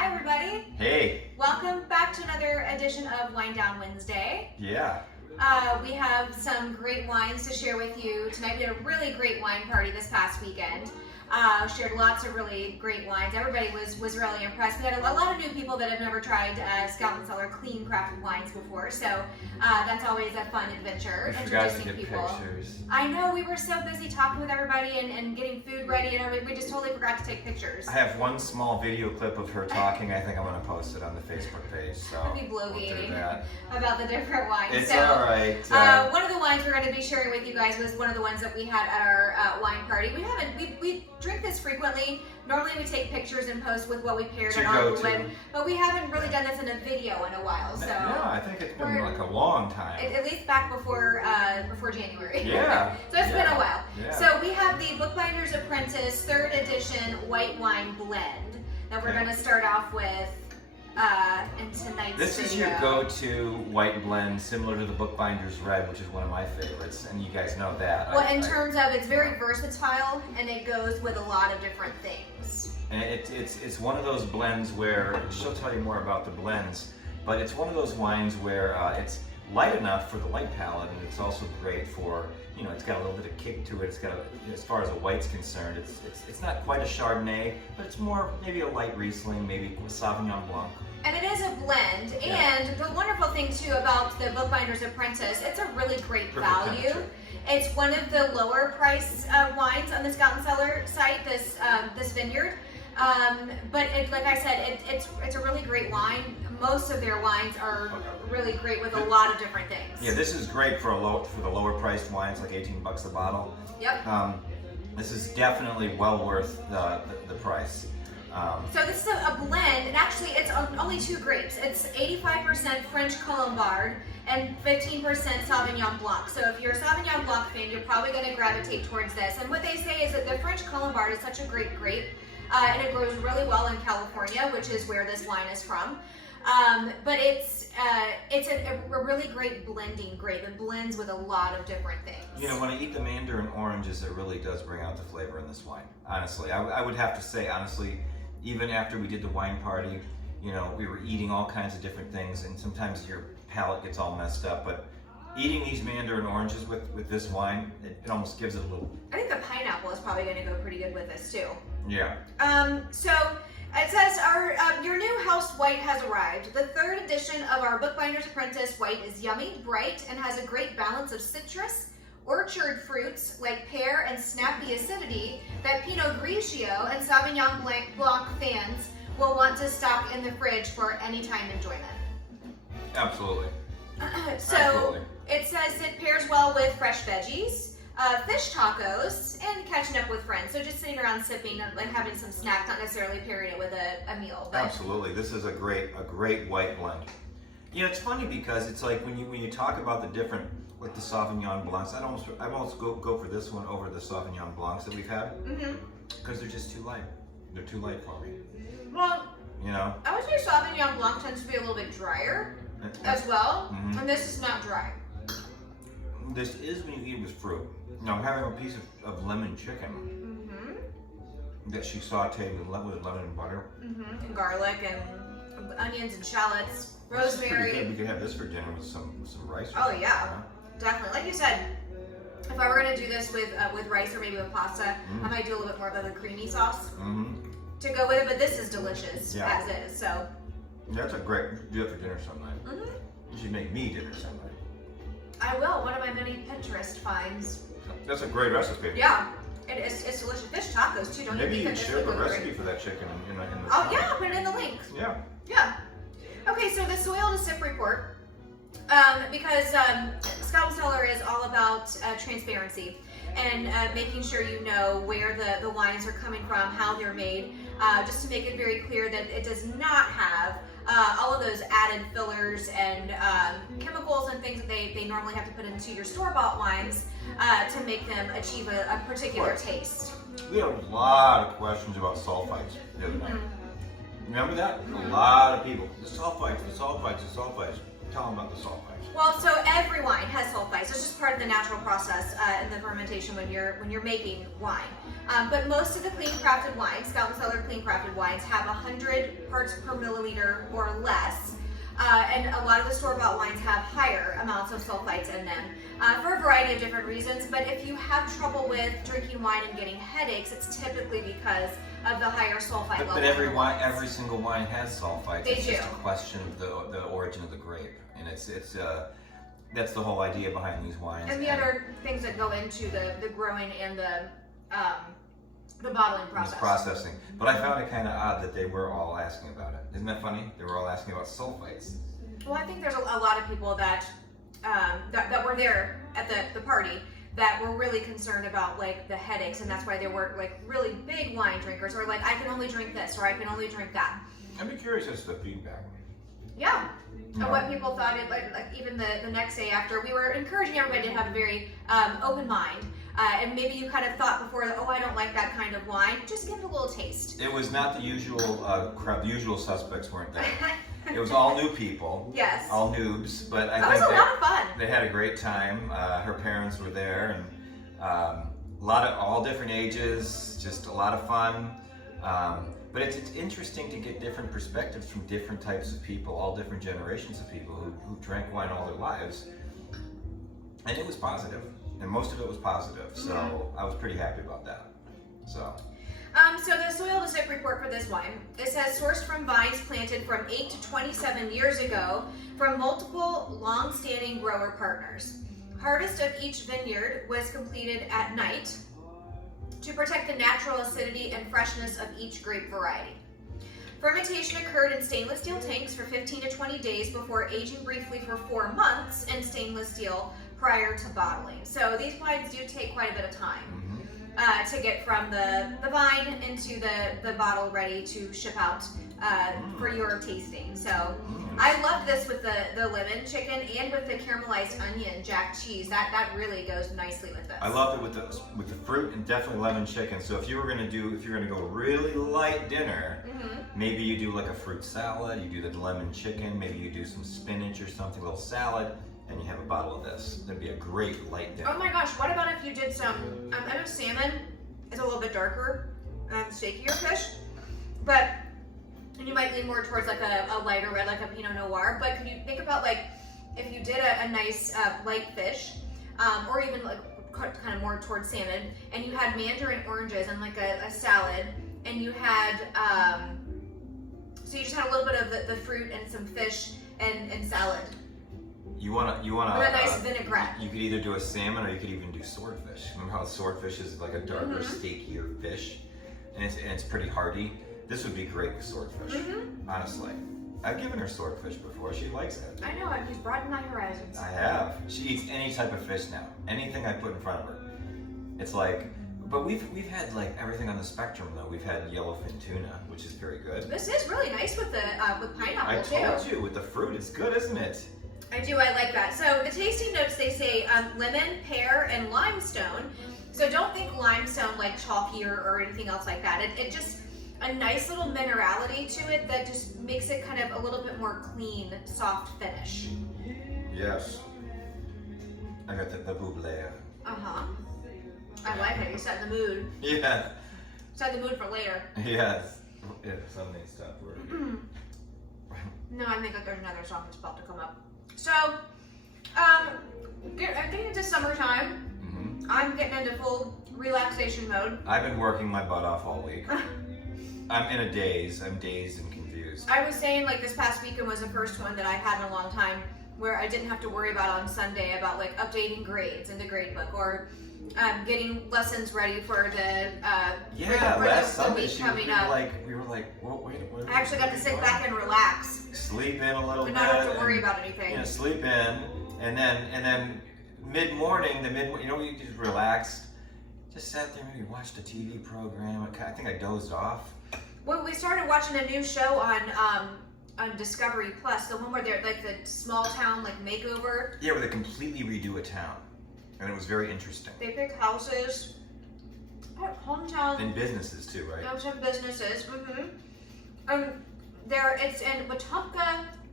Hi everybody. Hey. Welcome back to another edition of Wine Down Wednesday. Yeah. We have some great wines to share with you tonight. We had a really great wine party this past weekend. Shared lots of really great wines. Everybody was really impressed. We had a lot of new people that have never tried Scout & Cellar clean crafted wines before, so that's always a fun adventure. We forgot to get pictures. I know, we were so busy talking with everybody and getting food ready, and we just totally forgot to take pictures. I have one small video clip of her talking. I think I'm going to post it on the Facebook page. So we'll be bloviating we'll about the different wines. It's so, all right. One of the wines we're going to be sharing with you guys was one of the ones that we had at our wine party. We drink this frequently. Normally we take pictures and post with what we paired it on, but we haven't really done this in a video in a while. So yeah, I think it's been like a long time. At least back before January. Yeah. So it's been a while. Yeah. So we have the Bookbinder's Apprentice 3rd edition white wine blend that we're going to start off with in tonight's This is video. your go-to white blend, similar to the Bookbinder's Red, which is one of my favorites, and you guys know that. Well, in terms of, it's very versatile, and it goes with a lot of different things. And it's one of those blends where, she'll tell you more about the blends, but it's one of those wines where it's light enough for the light palate, and it's also great for, you know, it's got a little bit of kick to it. It's got, as far as a white's concerned, it's not quite a Chardonnay, but it's more maybe a light Riesling, maybe Sauvignon Blanc. And it is a blend, and the wonderful thing too about the Bookbinder's Apprentice, it's a really great value. It's one of the lower price wines on the Scout & Cellar site, this vineyard. But like I said, it's a really great wine. Most of their wines are really great with a lot of different things. Yeah, this is great for the lower priced wines, like $18 a bottle. Yep. This is definitely well worth the price. So this is a blend, and actually it's only 2 grapes. It's 85% French Colombard and 15% Sauvignon Blanc. So if you're a Sauvignon Blanc fan, you're probably going to gravitate towards this. And what they say is that the French Colombard is such a great grape, and it grows really well in California, which is where this wine is from. But it's a really great blending grape. It blends with a lot of different things. You know, when I eat the mandarin oranges, it really does bring out the flavor in this wine. Honestly, I would have to say, honestly, even after we did the wine party, you know, we were eating all kinds of different things, and sometimes your palate gets all messed up, but eating these mandarin oranges with this wine, it almost gives it a little... I think the pineapple is probably going to go pretty good with this too. Yeah. So it says your new house white has arrived. The 3rd edition of our Bookbinder's Apprentice white is yummy, bright, and has a great balance of citrus, orchard fruits like pear and snappy acidity that Pinot Grigio and Sauvignon Blanc fans will want to stock in the fridge for anytime enjoyment. Absolutely. Absolutely. It says it pairs well with fresh veggies, fish tacos, and catching up with friends. So just sitting around sipping and like having some snack, not necessarily pairing it with a meal. But absolutely. This is a great white blend. You know, it's funny because it's like when you talk about the different, like the Sauvignon Blancs, I almost go for this one over the Sauvignon Blancs that we've had, because they're just too light. They're too light for me. Well, you know, I would say Sauvignon Blanc tends to be a little bit drier as well, and this is not dry. This is when you eat with fruit. Now I'm having a piece of lemon chicken that she sauteed with lemon and butter, and garlic and onions and shallots, rosemary. Good. We could have this for dinner with some rice. Oh yeah, definitely. Like you said, if I were gonna do this with rice or maybe with pasta, I might do a little bit more of a creamy sauce to go with it. But this is delicious as is. So that's a great. Do it for dinner sometime. You should make me dinner sometime. I will. One of my many Pinterest finds. That's a great recipe. Yeah, it's delicious. Fish tacos too. Don't maybe you you could share the recipe for that chicken in the. Oh yeah, I'll put it in the link. Yeah. Yeah. Okay, so the soil to sip report, because Scout & Cellar is all about transparency and making sure you know where the wines are coming from, how they're made, just to make it very clear that it does not have all of those added fillers and chemicals and things that they normally have to put into your store-bought wines to make them achieve a particular taste. We had a lot of questions about sulfites the other night. Remember that? A lot of people. The sulfites. tell them about the sulfites. Well, so every wine has sulfites. It's just part of the natural process in the fermentation when you're making wine. But most of the clean crafted wines, Scout and Cellar clean crafted wines, have 100 parts per milliliter or less. And a lot of the store-bought wines have higher amounts of sulfites in them for a variety of different reasons. But if you have trouble with drinking wine and getting headaches, it's typically because of the higher sulfite level. But every single wine has sulfites. They it's do. just a question of the origin of the grape, and it's that's the whole idea behind these wines. And the other things that go into the growing and the bottling process. Processing. But I found it kind of odd that they were all asking about it. Isn't that funny? They were all asking about sulfites. Well, I think there's a lot of people that that were there at the party that were really concerned about like the headaches, and that's why they were like really big wine drinkers, or like I can only drink this or I can only drink that. I'd be curious as to the feedback. Yeah. No. And what people thought, like even the next day after, we were encouraging everybody to have a very open mind. And maybe you kind of thought before, that, oh, I don't like that kind of wine. Just give it a little taste. It was not the usual crowd. The usual suspects weren't there. It was all new people. Yes. All noobs. But I That think was a lot of fun. they had a great time. Her parents were there, and a lot of all different ages. Just a lot of fun. But it's interesting to get different perspectives from different types of people, all different generations of people who drank wine all their lives. And it was positive, and most of it was positive. So I was pretty happy about that. So the soil to sip report for this wine, it says sourced from vines planted from 8 to 27 years ago from multiple long-standing grower partners. Harvest of each vineyard was completed at night to protect the natural acidity and freshness of each grape variety. Fermentation occurred in stainless steel tanks for 15 to 20 days before aging briefly for 4 months in stainless steel prior to bottling. So these wines do take quite a bit of time to get from the vine into the bottle ready to ship out for your tasting. So I love this with the lemon chicken and with the caramelized onion jack cheese. That really goes nicely with this. I loved it with the fruit and definitely lemon chicken. So if you're gonna go really light dinner, maybe you do like a fruit salad, you do the lemon chicken, maybe you do some spinach or something, a little salad, and you have a bottle of this. That'd be a great light dinner. Oh my gosh, what about if you did some, I know salmon is a little bit darker, shakier fish, but and you might lean more towards like a lighter red, like a Pinot Noir, but could you think about like, if you did a nice light fish, or even like kind of more towards salmon, and you had mandarin oranges and like a salad, and you had, so you just had a little bit of the fruit and some fish and salad. You wanna With a nice vinaigrette. You could either do a salmon or you could even do swordfish. Remember how swordfish is like a darker, steakier fish, and it's pretty hearty. This would be great with swordfish. Honestly, I've given her swordfish before. She likes it. I know. I've just broadened my horizons. I have. She eats any type of fish now. Anything I put in front of her. It's like, but we've had like everything on the spectrum though. We've had yellowfin tuna, which is very good. This is really nice with the with pineapple too. I told you with the fruit, it's good, isn't it? I do. I like that. So the tasting notes, they say lemon, pear, and limestone. So don't think limestone like chalky or anything else like that. It just a nice little minerality to it that just makes it kind of a little bit more clean, soft finish. Yes. I got the buble. I like it. You set the mood. Yeah. Set the mood for later. Yes. Yeah, something stopped working. No, I think that there's another song that's about to come up. So, getting into summertime, I'm getting into full relaxation mode. I've been working my butt off all week. I'm in a daze. I'm dazed and confused. I was saying like this past weekend was the first one that I had in a long time where I didn't have to worry about on Sunday about like updating grades in the grade book or getting lessons ready for the last Sunday week coming up. We were like, wait. I actually got to sit back and relax. Sleep in a little bit. Not have to worry about anything. You know, sleep in, and then mid-morning, you just relaxed. Just sat there, maybe watched a TV program. I think I dozed off. Well, we started watching a new show on Discovery Plus, the one where they're like the small town like makeover. Yeah, where they completely redo a town, and it was very interesting. They pick houses, hometown, And businesses too, right? some businesses. It's in Wetumpka,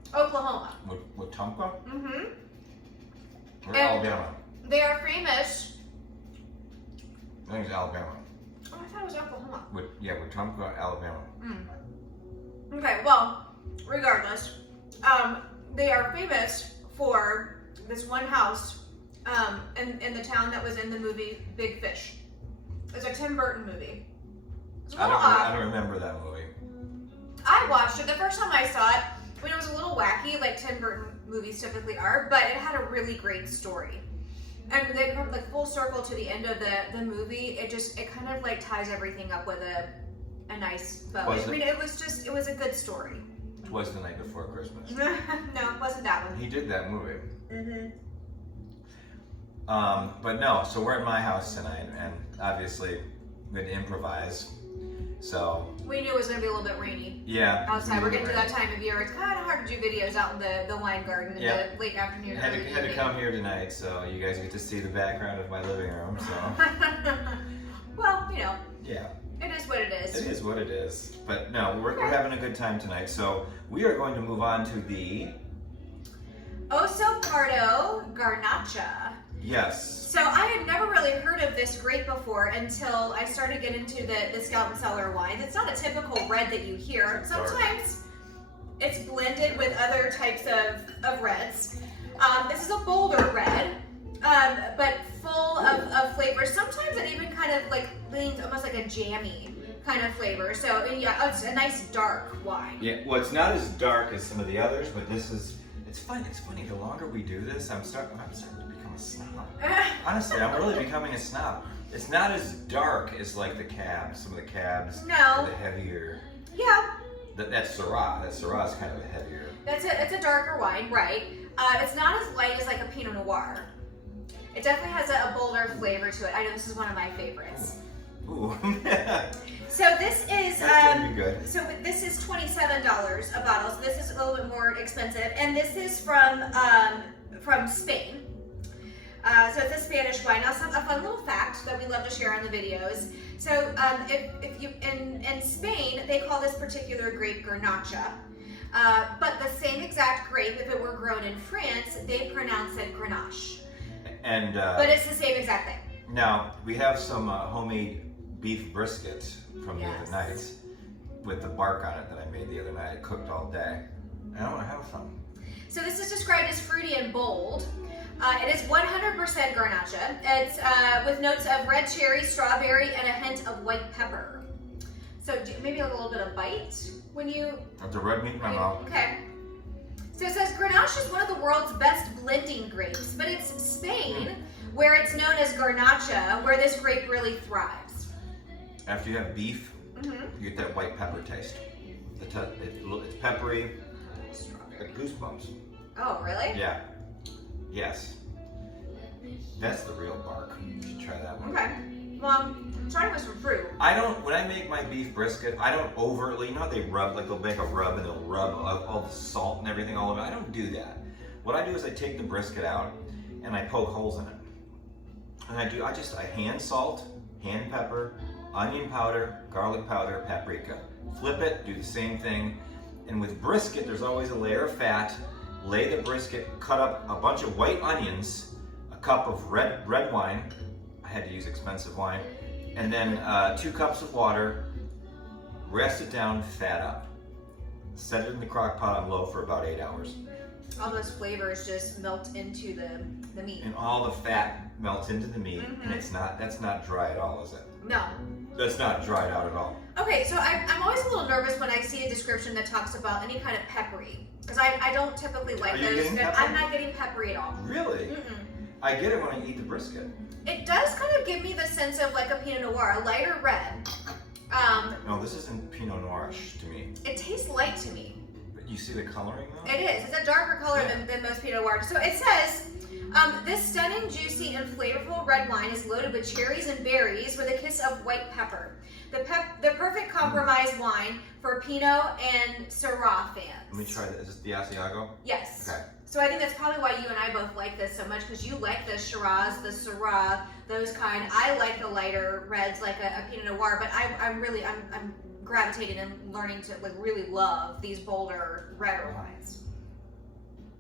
Oklahoma. Wetumpka? Mm-hmm. Or Alabama? They are famous. I think it's Alabama. Oh, I thought it was Oklahoma. Wetumpka, Alabama. Okay, well, regardless, they are famous for this one house in the town that was in the movie Big Fish. It's a Tim Burton movie. It's a little odd. I don't remember that movie. I watched it the first time I saw it when it was a little wacky, like Tim Burton movies typically are, but it had a really great story. And they come like full circle to the end of the movie. It kind of like ties everything up with a nice bow. It was a good story. It was The Night Before Christmas. No, it wasn't that one. He did that movie. Mm-hmm. But no, so we're at my house tonight, and obviously we had to improvise. So we knew it was going to be a little bit rainy. Yeah. Outside, we're getting to that time of year. It's kind of hard to do videos out in the wine garden in the late afternoon. Had to come here tonight, so you guys get to see the background of my living room. So. Well, you know. Yeah. It is what it is. It is what it is. But no, we're having a good time tonight. So we are going to move on to the Oso Pardo Garnacha. Yes. So I had never really heard of this grape before until I started getting into the Scout and Cellar wines. It's not a typical red that you hear. Sometimes it's blended with other types of reds. This is a bolder red, but full of flavors. Sometimes it even kind of like leans almost like a jammy kind of flavor. So it's a nice dark wine. Yeah, well, it's not as dark as some of the others, but this is, it's funny. The longer we do this, I'm starting to become a snob. Honestly, I'm really becoming a snob. It's not as dark as like the cabs. Some of the cabs are the heavier. Yeah. That's Syrah. That Syrah is kind of a heavier. It's a darker wine, right? It's not as light as like a Pinot Noir. It definitely has a bolder flavor to it. I know this is one of my favorites. Ooh. So this is That's gonna be good. So this is $27 a bottle. So this is a little bit more expensive, and this is from Spain. So it's a Spanish wine. Now, a fun little fact that we love to share on the videos. So if you in Spain, they call this particular grape Garnacha. But the same exact grape, if it were grown in France, they pronounce it Grenache. And but it's the same exact thing. Now we have some homemade beef brisket from the other night with the bark on it that I made the other night. I cooked all day, and I want to have some. So this is described as fruity and bold. It is 100% Garnacha. It's with notes of red cherry, strawberry, and a hint of white pepper. So maybe a little bit of bite when you... That's a red meat in my mouth. Okay. So it says Grenache is one of the world's best blending grapes, but it's Spain where it's known as Garnacha, where this grape really thrives. After you have beef, you get that white pepper taste. It's peppery, like goosebumps. Oh, really? Yeah. Yes. That's the real bark. You should try that one. Okay. Well, I'm starting with some fruit. When I make my beef brisket, I don't overtly, you know how they rub, like they'll make a rub and they'll rub all the salt and everything all over it. I don't do that. What I do is I take the brisket out and I poke holes in it. And I hand salt, hand pepper, onion powder, garlic powder, paprika. Flip it, do the same thing. And with brisket, there's always a layer of fat. Lay the brisket, cut up a bunch of white onions, a cup of red wine. I had to use expensive wine. And then 2 cups of water. Rest it down, fat up. Set it in the crock pot on low for about 8 hours. All those flavors just melt into the meat. And all the fat melts into the meat, and that's not dry at all, is it? No. That's not dried out at all. Okay, so I'm always a little nervous when I see a description that talks about any kind of peppery. Because I don't typically like those. I'm not getting peppery at all. Really? I get it when I eat the brisket. It does kind of give me the sense of like a Pinot Noir, a lighter red. No, this isn't Pinot Noirish to me. It tastes light to me. But you see the coloring though? It is. It's a darker color than most Pinot Noirs. So it says, this stunning, juicy, and flavorful red wine is loaded with cherries and berries with a kiss of white pepper. The perfect compromise wine for Pinot and Syrah fans. Let me try this. Is this the Asiago? Yes. Okay. So I think that's probably why you and I both like this so much, because you like the Shiraz, the Syrah, those kind. I like the lighter reds, like a Pinot Noir, but I'm gravitating and learning to like really love these bolder, redder wines.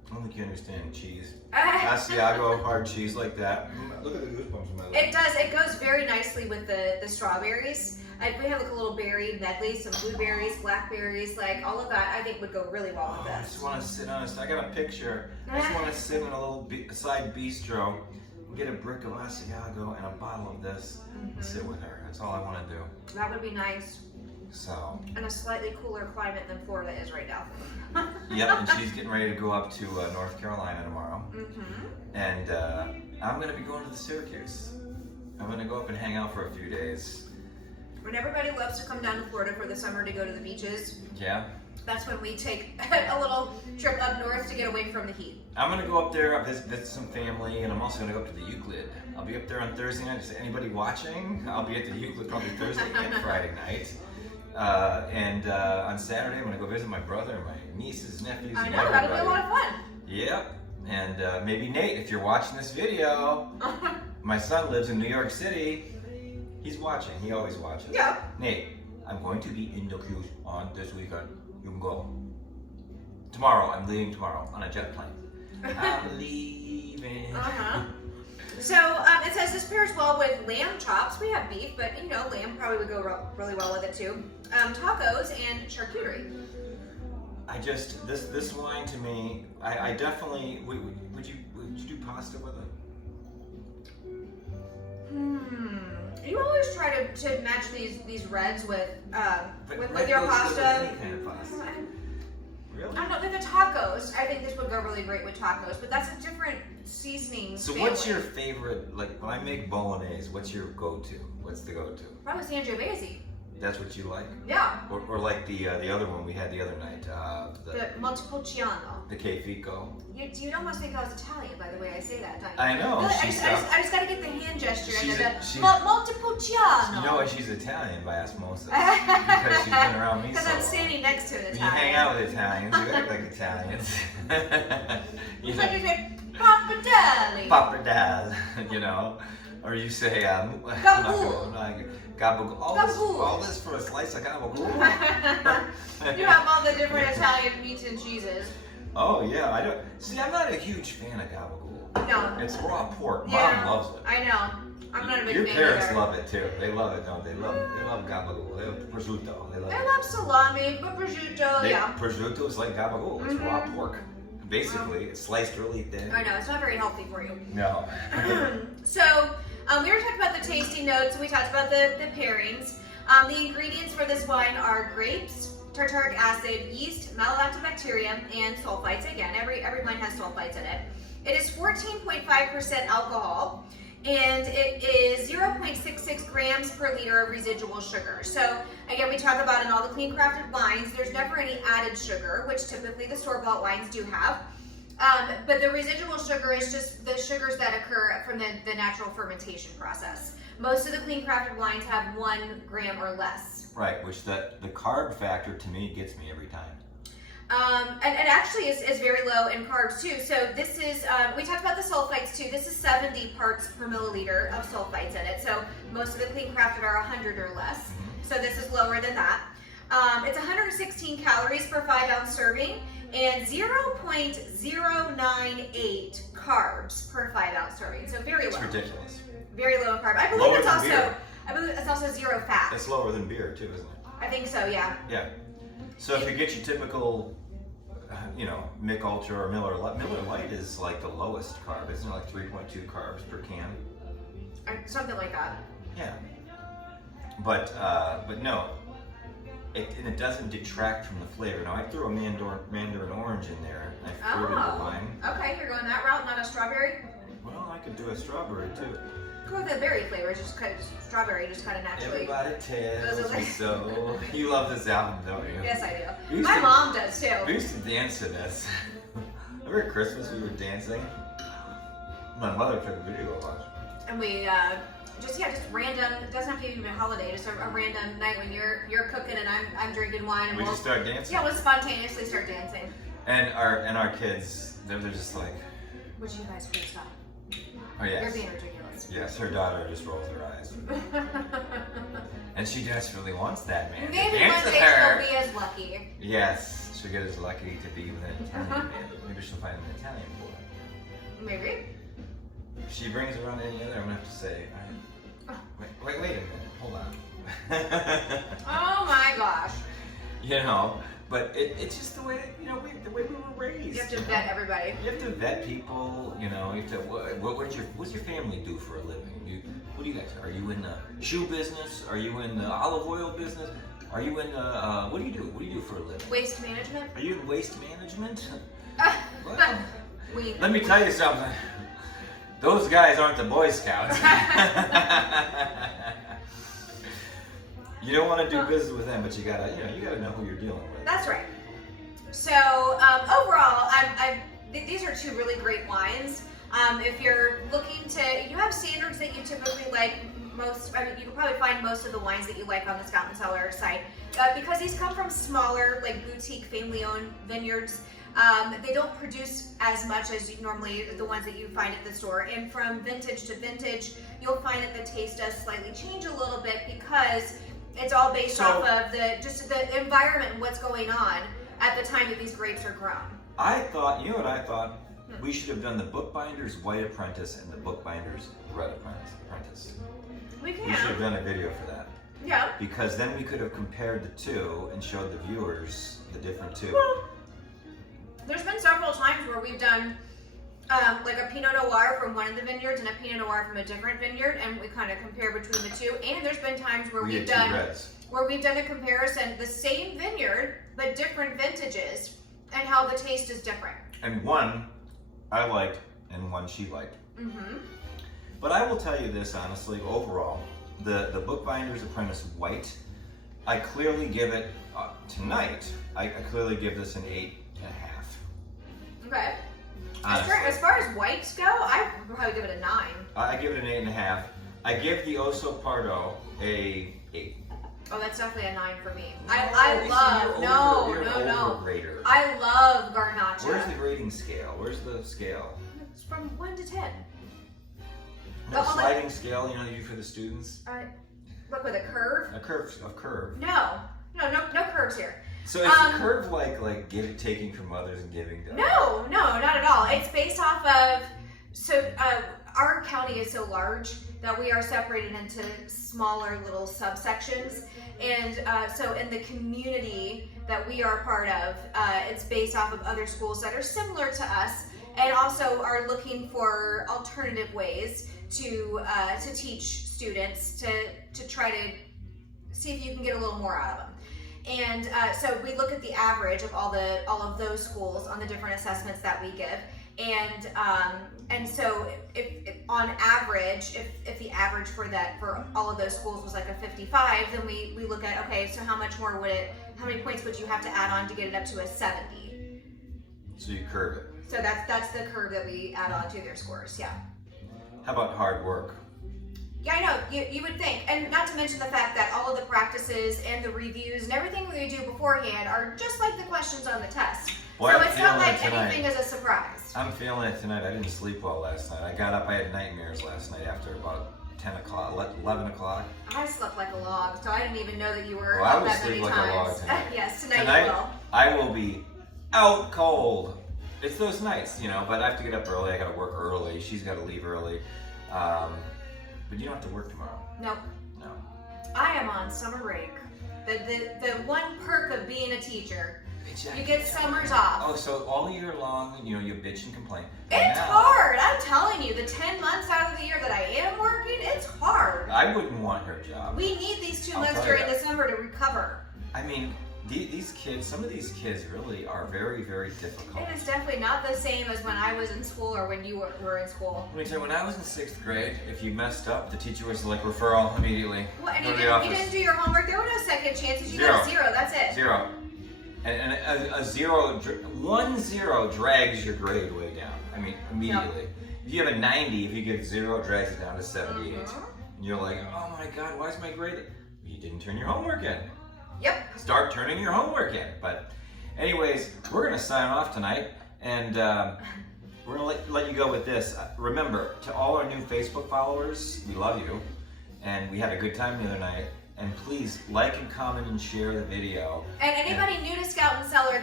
I don't think you understand cheese. Asiago, hard cheese like that. Look at the goosebumps in my leg. It does. It goes very nicely with the strawberries. We have like a little berry medley, some blueberries, blackberries, like all of that. I think would go really well with I this. just want to sit on I got a picture. I just want to sit in a little side bistro, get a brick of Asiago and a bottle of this, and sit with her. That's all I want to do. That would be nice. So. In a slightly cooler climate than Florida is right now. Yep, and she's getting ready to go up to North Carolina tomorrow. And I'm going to be going to the Syracuse. I'm going to go up and hang out for a few days. When everybody loves to come down to Florida for the summer to go to the beaches, yeah, that's when we take a little trip up north to get away from the heat. I'm going to go up there, visit some family, and I'm also going to go up to the Euclid. I'll be up there on Thursday night. Is anybody watching? I'll be at the Euclid probably Thursday and Friday night. And on Saturday, I'm going to go visit my brother and my nieces, nephews, I and know, everybody. that'll be a lot of fun. Yep. And maybe Nate, if you're watching this video, my son lives in New York City. He's watching. He always watches. Yeah. Nate, I'm going to be in the cruise on this weekend. You can go. Tomorrow, I'm leaving tomorrow on a jet plane. I'm leaving. So it says this pairs well with lamb chops. We have beef, but you know, lamb probably would go really well with it too. Tacos and charcuterie. I just this wine to me, I definitely would you do pasta with it? You always try to match these reds with Red your goes pasta. good with any kind of pasta. Really? I don't know, with the tacos, I think this would go really great with tacos, but that's a different seasoning. So family. what's your favorite, like when I make bolognese, what's your go-to? What's the go-to? Probably Sangiovese. That's what you like? Yeah. Or like the other one we had the other night, The Montepulciano. the Che Fico. You'd almost think I was Italian by the way I say that, don't you? I know. Really, I just got to get the hand gesture and the You Montepulciano. know why she's Italian by osmosis? Because she's been around me so Because I'm long. standing next to an When Italian. you hang out with Italians, you act like Italians. You like to say Pappardelle. Pappardelle, you know, or you say Gabagool. Gabagool. Gabagool. All this for a slice of gabagool. You have all the different Italian meats and cheeses. Oh yeah, I don't. See, I'm not a huge fan of gabagool. No. It's raw pork. Yeah, Mom loves it. I know. I'm not a big Your fan parents either. love it too. They love it, don't they? They love gabagool. They love prosciutto. They love I it. love salami, but prosciutto, yeah. Prosciutto is like gabagool. It's raw pork. Basically, it's sliced really thin. I know, it's not very healthy for you. No. So, we were talking about the tasting notes, we talked about the pairings. The ingredients for this wine are grapes, tartaric acid, yeast, malolactobacterium, and sulfites. Again, every wine has sulfites in it. It is 14.5% alcohol, and it is 0.66 grams per liter of residual sugar. So again, we talk about in all the clean crafted wines, there's never any added sugar, which typically the store-bought wines do have. But the residual sugar is just the sugars that occur from the natural fermentation process. Most of the clean crafted wines have 1 gram or less. Right, which the carb factor to me gets me every time. And actually is very low in carbs too. So this is, we talked about the sulfites too. This is 70 parts per milliliter of sulfites in it. So most of the clean crafted are 100 or less. So this is lower than that. It's 116 calories per 5-ounce serving and 0.098 carbs per 5-ounce serving. So very low. It's ridiculous. Very low in carb. I Lower believe than beer. I believe it's also 0 fat. It's lower than beer too, isn't it? I think so, yeah. Yeah. So if you get your typical, Mick Ultra or Miller Lite is like the lowest carb. Isn't it like 3.2 carbs per can? Something like that. Yeah. But no, it doesn't detract from the flavor. Now I threw a mandarin orange in there. I fruited the wine. Okay, you're going that route, not a strawberry? Well, I could do a strawberry too. Go with the berry flavors, strawberry just kind of naturally. Everybody tells me so. You love this album, don't you? Yes, I do. My mom does too. We used to dance to this. Remember at Christmas we were dancing? My mother took a video of us. And we just random. It doesn't have to be even a holiday. Just a random night when you're cooking and I'm drinking wine and We just start dancing. Yeah, we'll spontaneously start dancing. And our kids, they're just like. Would you guys please stop? Oh yes. You're being ridiculous. Yes, her daughter just rolls her eyes. And she desperately wants that man. Maybe to dance one with day her. she'll be as lucky. Yes, she'll get as lucky to be with an Italian man. Maybe she'll find an Italian boy. Maybe. If she brings around any other, I'm gonna have to say, wait a minute, hold on. Oh my gosh. You know, but it's just the way, you know, the way we were raised. You have to vet everybody. You have to vet people, you know. You have to, what's your family do for a living? What do you guys, are you in the shoe business? Are you in the olive oil business? Are you in the, what do you do? What do you do for a living? Waste management? Are you in waste management? Well, We. let me tell you something. Those guys aren't the Boy Scouts. You don't want to do business with them, but you gotta know who you're dealing with. That's right. So overall, these are two really great wines. If you're looking to, you have standards that you typically like most. I mean, you can probably find most of the wines that you like on the Scout and Cellar site because these come from smaller, like boutique, family-owned vineyards. They don't produce as much as normally the ones that you find at the store. And from vintage to vintage, you'll find that the taste does slightly change a little bit because it's all based off of the environment and what's going on at the time that these grapes are grown. I thought, you know what I thought? We should have done the Bookbinder's White Apprentice and the Bookbinder's Red Apprentice. We can. We should have done a video for that. Yeah. Because then we could have compared the two and showed the viewers the different two. Well, there's been several times where we've done like a Pinot Noir from one of the vineyards and a Pinot Noir from a different vineyard, and we kind of compare between the two. And there's been times where we've done a comparison, the same vineyard but different vintages, and how the taste is different. And one I liked, and one she liked. Mm-hmm. But I will tell you this honestly, overall, the Bookbinder's Apprentice White, I clearly give it tonight. I clearly give this an 8.5. Okay. Honestly. As far as whites go, I would probably give it a 9. I give it an 8.5. I give the Oso Pardo a 8. Oh, that's definitely a 9 for me. No, I love Garnacha. Where's the grading scale? Where's the scale? It's from 1 to 10. No sliding scale, you know, you do for the students? Look, with a curve? A curve. No curves here. So is the curve like taking from others and giving to others? No, not at all. It's based off of, our county is so large that we are separated into smaller little subsections. And so in the community that we are part of, it's based off of other schools that are similar to us and also are looking for alternative ways to teach students to try to see if you can get a little more out of them. And so we look at the average of all of those schools on the different assessments that we give, and so if on average, if the average for all of those schools was like a 55, then we look at, okay, so how many points would you have to add on to get it up to a 70? So you curve it. So that's the curve that we add on to their scores. Yeah. How about hard work? Yeah, I know, you would think. And not to mention the fact that all of the practices and the reviews and everything we do beforehand are just like the questions on the test. Well, so it's not like anything is a surprise. I'm feeling it tonight. I didn't sleep well last night. I got up, I had nightmares last night after about 10 o'clock, 11 o'clock. I slept like a log, so I didn't even know that you were I up will that sleep many like times. a log tonight. Yes, tonight you will. I will be out cold. It's those nights, you know, but I have to get up early. I got to work early. She's got to leave early. But you don't have to work tomorrow. Nope. No. I am on summer break. The one perk of being a teacher, Exactly. you get summers off. Oh, so all year long, you know, you bitch and complain. It's hard. I'm telling you, the 10 months out of the year that I am working, it's hard. I wouldn't want her job. We need these 2 months during the summer to recover. I mean, these kids, some of these kids really are very, very difficult. It is definitely not the same as when I was in school or when you were in school. Let me tell you, when I was in 6th grade, if you messed up, the teacher was like, referral immediately. Well, and Go you to the office. didn't do your homework. There were no second chances. You got a 0. That's it. 0. And a 0, 1 0 drags your grade way down. I mean, immediately. Yep. If you have a 90, if you get 0, it drags it down to 78. Mm-hmm. And you're like, oh my God, why is my grade? You didn't turn your homework in. Yep. Start turning your homework in. But anyways, we're going to sign off tonight. And we're going to let you go with this. Remember, to all our new Facebook followers, we love you. And we had a good time the other night. And please like and comment and share the video. And anybody new to Scout and Cellar,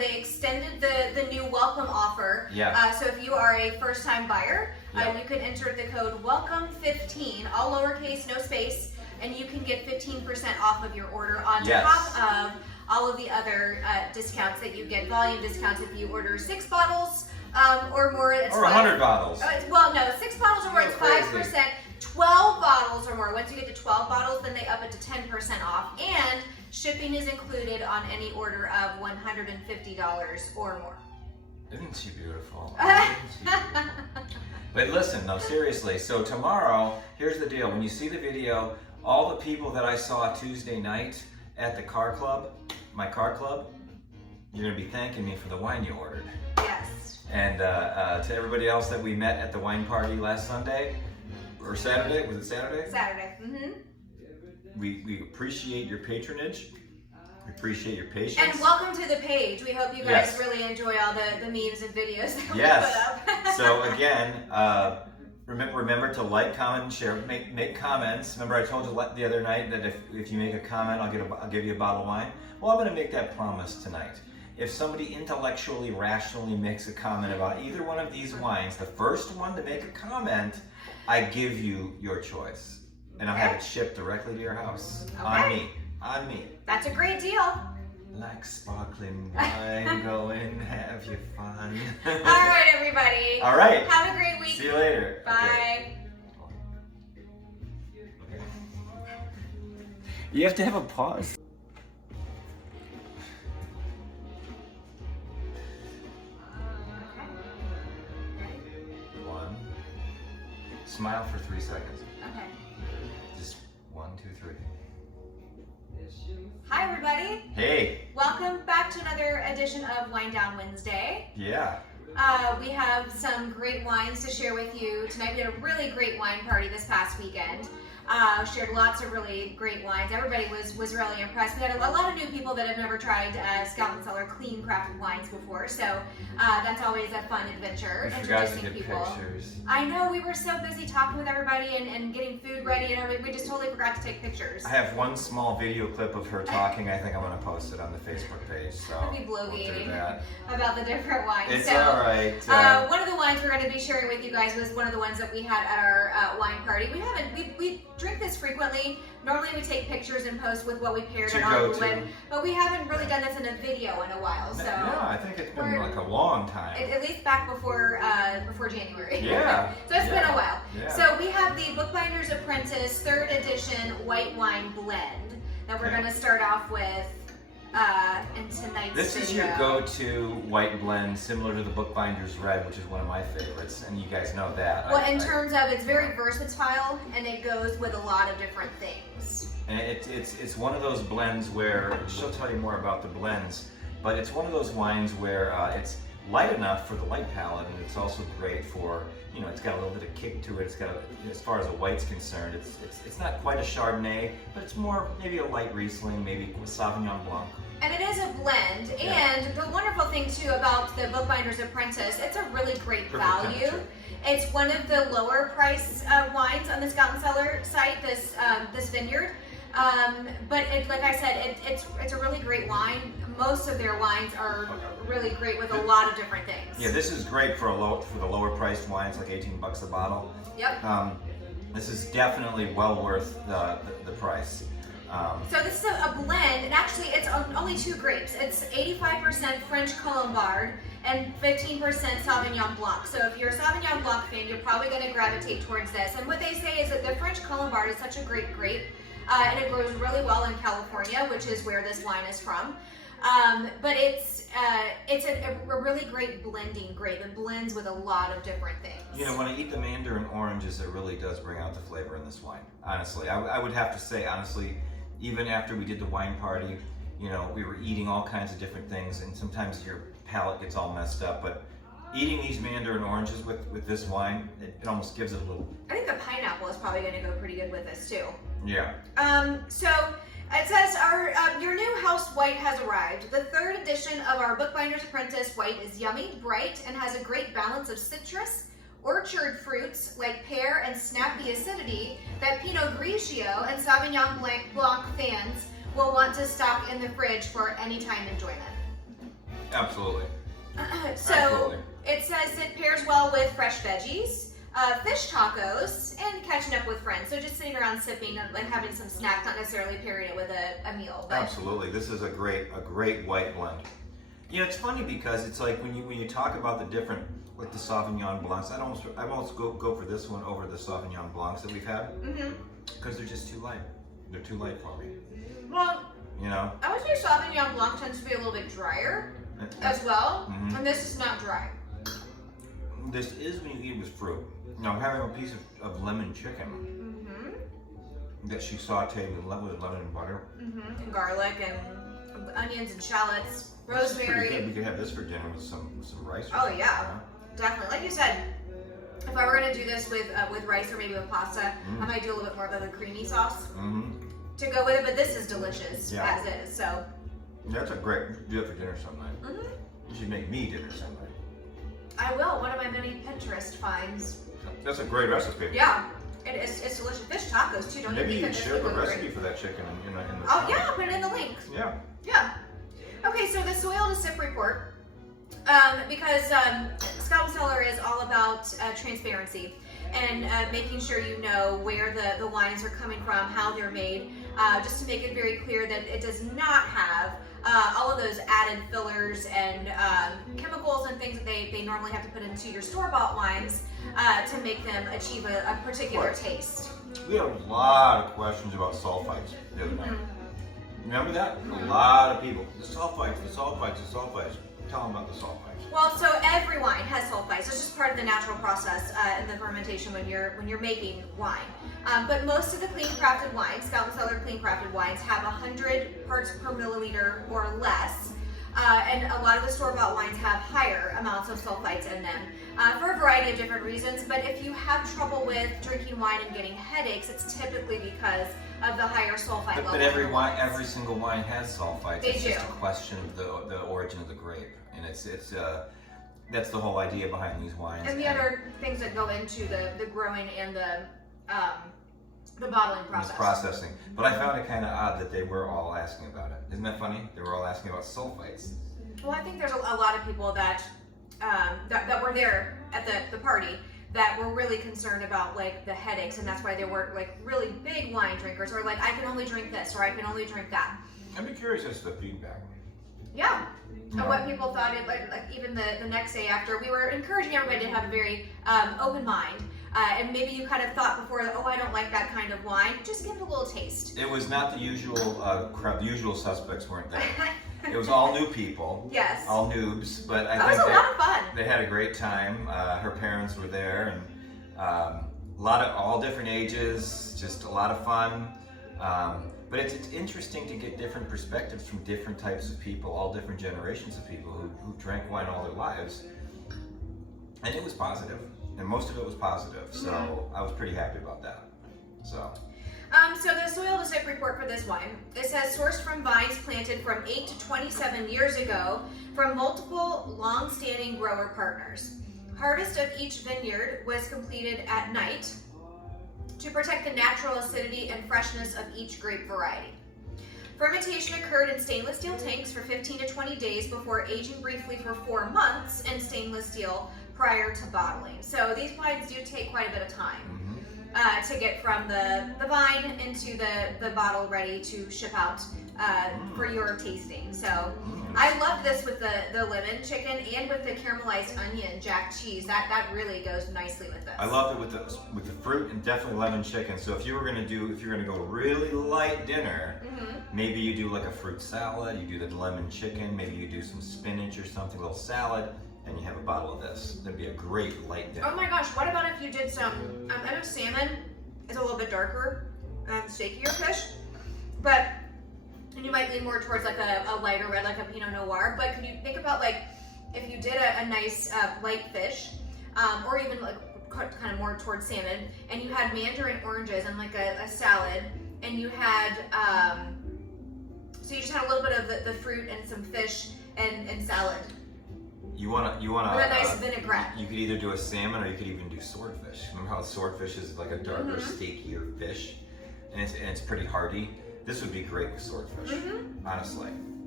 they extended the new welcome offer. Yeah. So if you are a first-time buyer, Yeah. you can enter the code WELCOME15, all lowercase, no space, and you can get 15% off of your order on Yes. top of all of the other discounts that you get. Volume discounts if you order 6 bottles or more. It's Or 100 bottles. Well, no, 6 bottles or more, it's Crazy. 5%. 12 bottles or more. Once you get to 12 bottles, then they up it to 10% off. And shipping is included on any order of $150 or more. Isn't she beautiful? Isn't she beautiful? But listen, no, seriously. So tomorrow, here's the deal. When you see the video, all the people that I saw Tuesday night at the car club, my car club, you're gonna be thanking me for the wine you ordered. Yes. And to everybody else that we met at the wine party last Sunday, or Saturday, was it Saturday? Saturday. Mm-hmm. We appreciate your patronage. We appreciate your patience. And welcome to the page. We hope you guys Yes. really enjoy all the memes and videos that Yes. we put up. So again, remember to like, comment, and share. Make comments. Remember, I told you the other night that if you make a comment, I'll give you a bottle of wine. Well, I'm going to make that promise tonight. If somebody intellectually, rationally makes a comment about either one of these wines, the first one to make a comment, I give you your choice, and I'll have it shipped directly to your house. Okay. On me. That's a great deal. Like sparkling wine, go and have your fun. All right, everybody. All right. Have a great week. See you later. Bye. Okay. You have to have a pause. One. Smile for 3 seconds. Okay. Just 1, 2, 3. Hi, everybody. Hey. Welcome back to another edition of Wine Down Wednesday. Yeah. We have some great wines to share with you tonight. We had a really great wine party this past weekend. Shared lots of really great wines. Everybody was really impressed. We had a lot of new people that have never tried Scout and Cellar clean crafted wines before, so that's always a fun adventure. We forgot to Introducing get people. pictures. I know, we were so busy talking with everybody and getting food ready, and we just totally forgot to take pictures. I have one small video clip of her talking. I think I'm going to post it on the Facebook page. So We'll be bloviating do that. about the different wines. It's so, all right. one of the wines we're going to be sharing with you guys was one of the ones that we had at our wine party. We drink this frequently. Normally we take pictures and post with what we paired To in our go to. blend, but we haven't really done this in a video in a while. So yeah, I think it's been like a long time. at least back before January. Yeah. So it's been Yeah. a while. Yeah. So we have the Bookbinder's Apprentice 3rd edition white wine blend that we're Okay. going to start off with in tonight's This is your video. go-to white blend, similar to the Bookbinder's Red, which is one of my favorites, and you guys know that. Well, in terms of, it's very versatile and it goes with a lot of different things. And it's one of those blends where, she'll tell you more about the blends, but it's one of those wines where it's light enough for the light palate, and it's also great for, it's got a little bit of kick to it. It's got, as far as a white's concerned, it's not quite a Chardonnay, but it's more maybe a light Riesling, maybe Sauvignon Blanc. And it is a blend, Yeah. and the wonderful thing too about the Bookbinder's Apprentice, it's a really great Perfect value. temperature. It's one of the lower price wines on the Scout and Cellar site, this vineyard. But like I said, it's a really great wine. Most of their wines are really great with a lot of different things. Yeah, this is great for the lower priced wines, like $18 a bottle. Yep. This is definitely well worth the price. So this is a blend, and actually it's only 2 grapes. It's 85% French Colombard and 15% Sauvignon Blanc. So if you're a Sauvignon Blanc fan, you're probably going to gravitate towards this. And what they say is that the French Colombard is such a great grape, and it grows really well in California, which is where this wine is from. But it's a really great blending grape. It blends with a lot of different things. When I eat the mandarin oranges, it really does bring out the flavor in this wine. Honestly, I would have to say, honestly, even after we did the wine party, we were eating all kinds of different things, and sometimes your palate gets all messed up, but eating these mandarin oranges with this wine, it almost gives it a little... I think the pineapple is probably going to go pretty good with this too. Yeah. So it says your new house white has arrived. The 3rd edition of our Bookbinder's Apprentice white is yummy, bright, and has a great balance of citrus, orchard fruits like pear and snappy acidity that Pinot Grigio and Sauvignon Blanc fans will want to stock in the fridge for anytime enjoyment. Absolutely. So Absolutely. it says it pairs well with fresh veggies, fish tacos, and catching up with friends. So just sitting around sipping and like having some snack, not necessarily pairing it with a meal. But Absolutely. This is a great white blend. You know, it's funny because it's like when you talk about the different, like the Sauvignon Blancs, I almost go for this one over the Sauvignon Blancs that we've had because they're just too light. They're too light for me. Well, You know. I would say Sauvignon Blanc tends to be a little bit drier as well, and this is not dry. This is when you eat with fruit. Now I'm having a piece of lemon chicken that she sauteed with lemon and butter. And garlic and onions and shallots, This is pretty rosemary. good. We could have this for dinner with some rice. Oh yeah, definitely. Like you said, if I were gonna do this with rice or maybe with pasta, I might do a little bit more of a creamy sauce to go with it. But this is delicious as is. So that's a great. Do it for dinner some night. You should make me dinner some night. I will. One of my many Pinterest finds. That's a great recipe. Yeah, it is. It's delicious. Fish tacos too. Don't Maybe you you think could that share the recipe for that chicken in the Oh yeah, put it in the links. Yeah. Yeah. Okay, so the soil to sip report, because Scalp Cellar is all about transparency and making sure you know where the wines are coming from, how they're made, just to make it very clear that it does not have all of those added fillers and chemicals and things that they normally have to put into your store-bought wines to make them achieve a particular taste. We had a lot of questions about sulfites the other night. Remember that? A lot of people. The sulfites. Tell them about the sulfites. Well, so every wine has sulfites. It's just part of the natural process in the fermentation when you're making wine. But most of the clean crafted wines, Scalp Cellar clean crafted wines, have 100 parts per milliliter or less. And a lot of the store-bought wines have higher amounts of sulfites in them for a variety of different reasons. But if you have trouble with drinking wine and getting headaches, it's typically because of the higher sulfite level. But every single wine has sulfites. They it's do. just a question of the origin of the grape, and it's that's the whole idea behind these wines. And the other things that go into the growing and the bottling process. Processing. But I found it kind of odd that they were all asking about it. Isn't that funny? They were all asking about sulfites. Well, I think there's a lot of people that were there at the party that were really concerned about like the headaches, and that's why they weren't like really big wine drinkers, or like I can only drink this or I can only drink that. I'd be curious as to the feedback. Yeah. And what people thought it like even the next day after, we were encouraging everybody to have a very open mind. And maybe you kind of thought before that, oh, I don't like that kind of wine. Just give it a little taste. It was not the usual crowd. The usual suspects weren't there. It was all new people. Yes. All noobs, but I That think was a lot of fun. they had a great time. Her parents were there, and a lot of all different ages. Just a lot of fun. But it's interesting to get different perspectives from different types of people, all different generations of people who drank wine all their lives, and it was positive. And most of it was positive, so I was pretty happy about that. So the soil to sip report for this wine, it says sourced from vines planted from 8 to 27 years ago from multiple long-standing grower partners. Harvest of each vineyard was completed at night to protect the natural acidity and freshness of each grape variety. Fermentation occurred in stainless steel tanks for 15 to 20 days before aging briefly for 4 months in stainless steel prior to bottling. So these wines do take quite a bit of time to get from the vine into the bottle ready to ship out for your tasting. So I love this with the lemon chicken and with the caramelized onion jack cheese. That really goes nicely with this. I loved it with the fruit and definitely lemon chicken. So if you're gonna go really light dinner, maybe you do like a fruit salad, you do the lemon chicken, maybe you do some spinach or something, a little salad, and you have a bottle of this. That'd be a great light dinner. Oh my gosh, what about if you did some, I know salmon is a little bit darker, steakier fish, but you might lean more towards like a lighter red, like a Pinot Noir, but could you think about like, if you did a nice light fish, or even like kind of more towards salmon, and you had mandarin oranges and like a salad, and you had, so you just had a little bit of the fruit and some fish and salad. You wanna With a nice vinaigrette. You could either do a salmon or you could even do swordfish. Remember how swordfish is like a darker, steakier fish, and it's pretty hearty. This would be great with swordfish, honestly.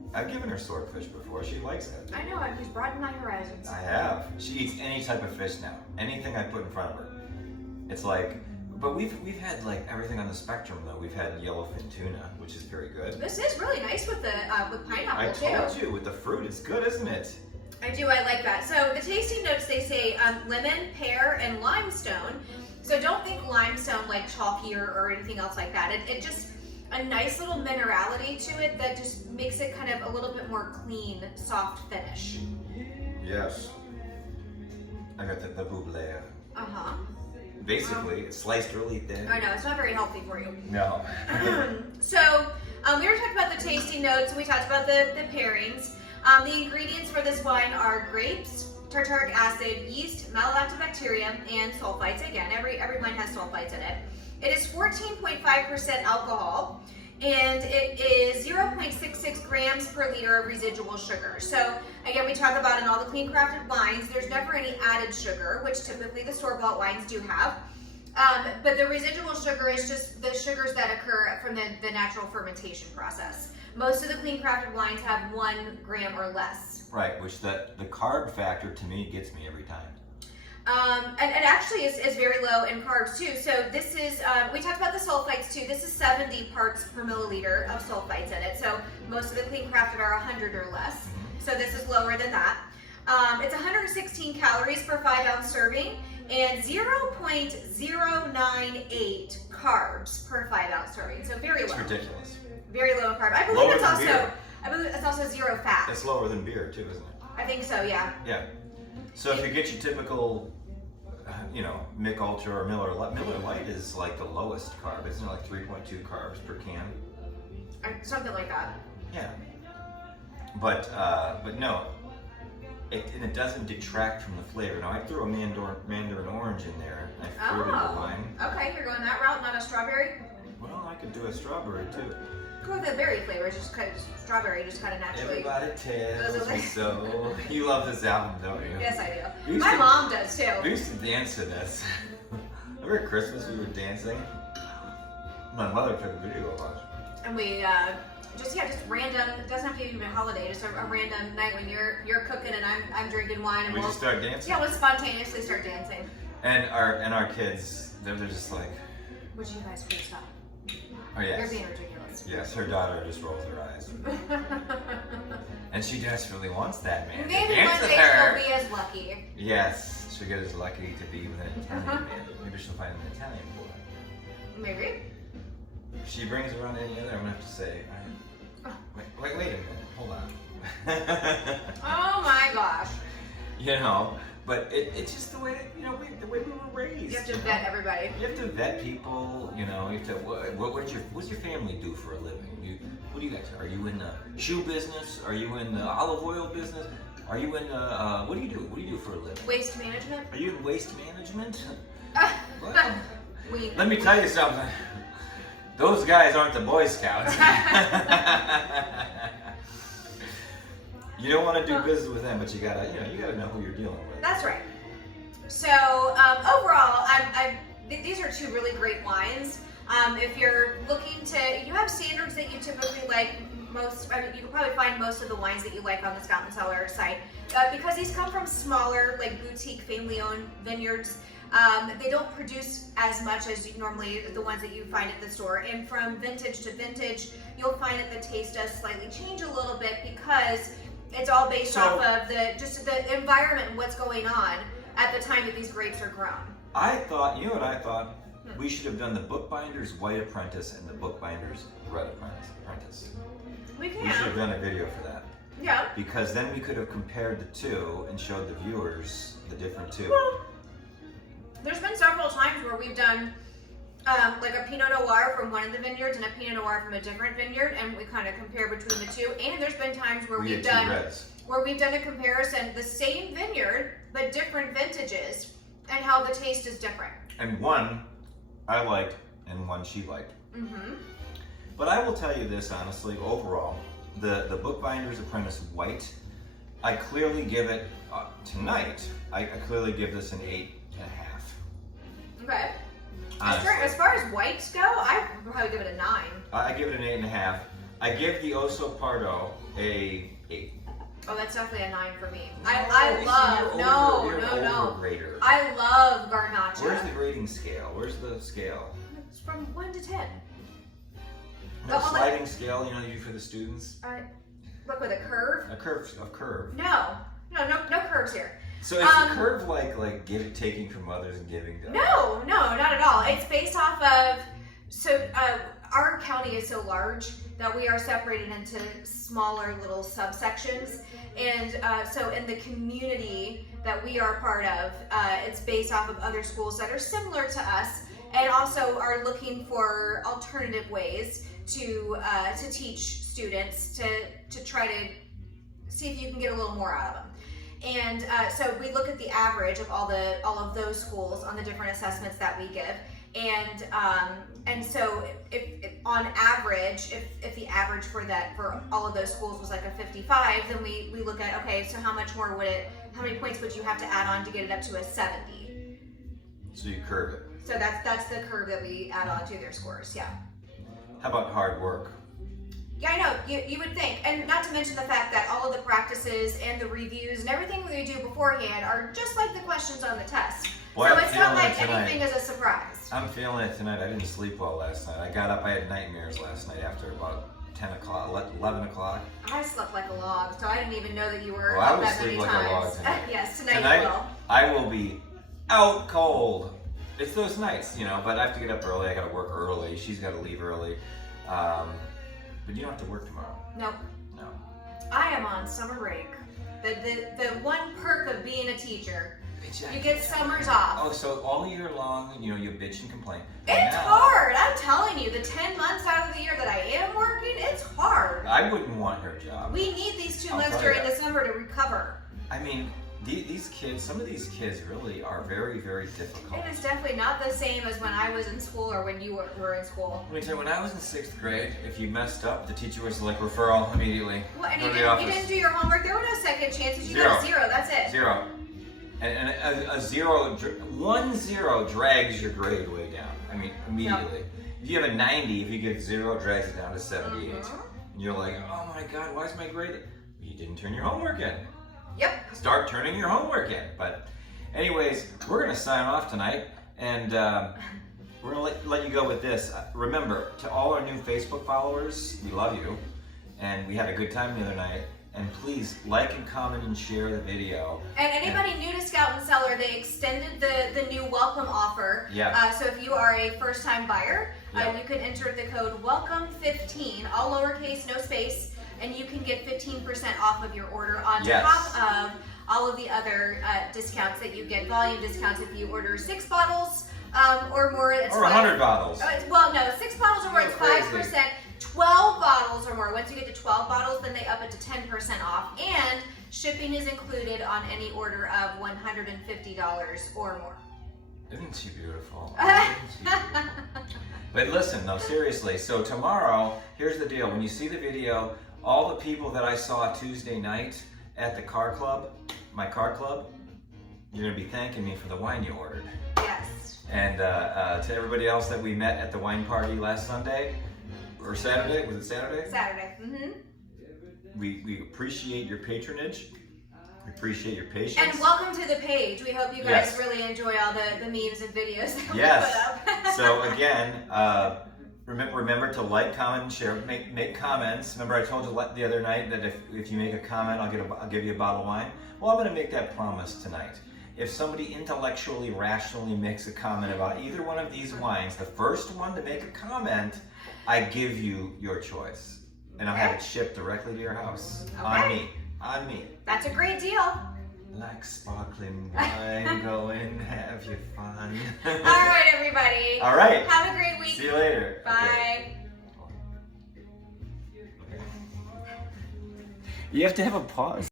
I've given her swordfish before. She likes it. I know, he's broadened my horizons. I have. She eats any type of fish now. Anything I put in front of her. It's like, but we've had like everything on the spectrum though. We've had yellowfin tuna, which is very good. This is really nice with the with pineapple too. I told you, with the fruit, it's good, isn't it? I do, I like that. So the tasting notes, they say lemon, pear, and limestone. So don't think limestone like chalky or anything else like that. It just, a nice little minerality to it that just makes it kind of a little bit more clean, soft finish. Yes. I got the buble. Uh-huh. Basically, it's sliced really thin. I know, it's not very healthy for you. No. So, we were talking about the tasting notes, we talked about the pairings. The ingredients for this wine are grapes, tartaric acid, yeast, malolactobacterium, and sulfites. Again, every wine has sulfites in it. It is 14.5% alcohol, and it is 0.66 grams per liter of residual sugar. So again, we talk about in all the clean crafted wines, there's never any added sugar, which typically the store-bought wines do have. But the residual sugar is just the sugars that occur from the natural fermentation process. Most of the clean crafted wines have 1 gram or less. Right, which the carb factor to me gets me every time. And it actually is very low in carbs too. So this is, we talked about the sulfites too. This is 70 parts per milliliter of sulfites in it. So most of the clean crafted are 100 or less. So this is lower than that. It's 116 calories per 5-ounce serving and 0.098 carbs per 5-ounce serving. So very low. It's ridiculous. Very low in carb. I believe it's also 0 fat. It's lower than beer too, isn't it? I think so, yeah. Yeah. So if you get your typical, Mick Ultra or Miller Lite is like the lowest carb. It's like 3.2 carbs per can. Something like that. Yeah. But no, it doesn't detract from the flavor. Now I threw a mandarin orange in there. I fruited the wine. Okay, you're going that route, not a strawberry? Well, I could do a strawberry too. Go with the berry flavors, just kind of strawberry, just kind of naturally. Everybody tells me so. You love this album, don't you? Yes, I do. My mom does too. We used to dance to this. Remember at Christmas we were dancing? My mother took a video of us. And we just random. It doesn't have to be even a holiday. Just a random night when you're cooking and I'm drinking wine and we just start dancing. Yeah, we'll spontaneously start dancing. And our kids, they're just like. Would you guys please stop? Oh yes. You're being ridiculous. Yes, her daughter just rolls her eyes. And she desperately wants that man. Maybe one day she'll be as lucky. Yes, she'll get as lucky to be with an Italian man. Maybe she'll find an Italian boy. Maybe. If she brings around any other, I'm gonna have to say, wait a minute, hold on. Oh my gosh. But it's just the way the way we were raised. You have to vet everybody. You have to vet people. You have to. What's your family do for a living? What do you guys? Are you in the shoe business? Are you in the olive oil business? Are you in the what do you do? What do you do for a living? Waste management. Are you in waste management? Well, let me tell you something. Those guys aren't the Boy Scouts. You don't want to do business with them, but you gotta know who you're dealing with. That's right. So overall, these are 2 really great wines. If you're looking you have standards that you typically like most. You can probably find most of the wines that you like on the Scout and Cellar site because these come from smaller, like boutique, family-owned vineyards. They don't produce as much as normally the ones that you find at the store. And from vintage to vintage, you'll find that the taste does slightly change a little bit because it's all based off of the environment and what's going on at the time that these grapes are grown. I thought, we should have done the Bookbinder's White Apprentice and the Bookbinder's Red Apprentice. We can. We should have done a video for that. Yeah. Because then we could have compared the 2 and showed the viewers the different 2. Well, there's been several times where we've done like a Pinot Noir from one of the vineyards and a Pinot Noir from a different vineyard, and we kind of compare between the 2. And there's been times where we've done a comparison, the same vineyard but different vintages, and how the taste is different. And one I liked, and one she liked. Mm-hmm. But I will tell you this honestly, overall, the Bookbinder's Apprentice White, I clearly give it tonight. I clearly give this an 8.5. Okay. As far as whites go, I would probably give it a 9. I give it an 8.5. I give the Oso Pardo a 8. Oh, that's definitely a 9 for me. No, I love, you're an no. overgrader. I love garnacha. Where's the grading scale? Where's the scale? It's from 1 to 10. No sliding scale, you know, you do for the students? Look, with a curve? A curve. No curves here. So is the curve like taking from others and giving to others? No, not at all. It's based off of, our county is so large that we are separated into smaller little subsections. And so in the community that we are part of, it's based off of other schools that are similar to us and also are looking for alternative ways to teach students to try to see if you can get a little more out of them. And so we look at the average of all of those schools on the different assessments that we give. And so if on average, if the average for all of those schools was like a 55, then we look at, okay, so how many points would you have to add on to get it up to a 70? So you curve it. So that's the curve that we add on to their scores, yeah. How about hard work? Yeah, I know, you would think. And not to mention the fact that all of the practices and the reviews and everything that we do beforehand are just like the questions on the test. Boy, so I'm it's not like feeling it tonight. anything is a surprise. I'm feeling it tonight. I didn't sleep well last night. I got up, I had nightmares last night after about 10 o'clock, 11 o'clock. I slept like a log, so I didn't even know that you were Well, I up will that sleep many like times. a log tonight. Yes, tonight you will. I will be out cold. It's those nights, you know, but I have to get up early. I got to work early. She's got to leave early. But you don't have to work tomorrow. Nope. No. I am on summer break. The one perk of being a teacher, you get summers off. Oh, so all year long, you know, you bitch and complain. It's hard. I'm telling you, the 10 months out of the year that I am working, it's hard. I wouldn't want her job. We need these 2 I'll months tell you during that. the summer to recover. I mean, these kids, some of these kids really are very, very difficult. It is definitely not the same as when I was in school or when you were in school. Let me tell you, when I was in 6th grade, if you messed up, the teacher was like, referral immediately. Well, and Go you to the office. didn't do your homework. There were no second chances. You got a 0. That's it. 0. And a 0, 1 0 drags your grade way down. I mean, immediately. If you have a 90, if you get 0, it drags it down to 78. And you're like, oh my God, why is my grade? You didn't turn your homework in. Yep. Start turning your homework in. But anyways, we're going to sign off tonight. And we're going to let you go with this. Remember, to all our new Facebook followers, we love you. And we had a good time the other night. And please like and comment and share the video. And anybody new to Scout and Cellar, they extended the new welcome offer. Yeah. So if you are a first-time buyer, Yeah. you can enter the code WELCOME15, all lowercase, no space, and you can get 15% off of your order on top of all of the other discounts that you get. Volume discounts if you order 6 bottles or more. It's Or 100 bottles. Well, no, 6 bottles or more, it's 5%. 12 bottles or more. Once you get to 12 bottles, then they up it to 10% off. And shipping is included on any order of $150 or more. Isn't she beautiful? Isn't she beautiful? But listen, no, seriously. So tomorrow, here's the deal. When you see the video, all the people that I saw Tuesday night at the car club, my car club, you're going to be thanking me for the wine you ordered. Yes. And to everybody else that we met at the wine party last Sunday, or Saturday, was it Saturday? Saturday. Mm-hmm. We appreciate your patronage. We appreciate your patience. And welcome to the page. We hope you guys really enjoy all the memes and videos that we put up. So again, remember to like, comment, and share. Make comments. Remember I told you the other night that if you make a comment, I'll give you a bottle of wine. Well, I'm going to make that promise tonight. If somebody intellectually, rationally makes a comment about either one of these wines, the first one to make a comment, I give you your choice. And I'll have it shipped directly to your house. Okay. On me. That's a great deal. Like sparkling wine, go and have your fun. All right, everybody. All right. Have a great week. See you later. Bye. Okay. You have to have a pause.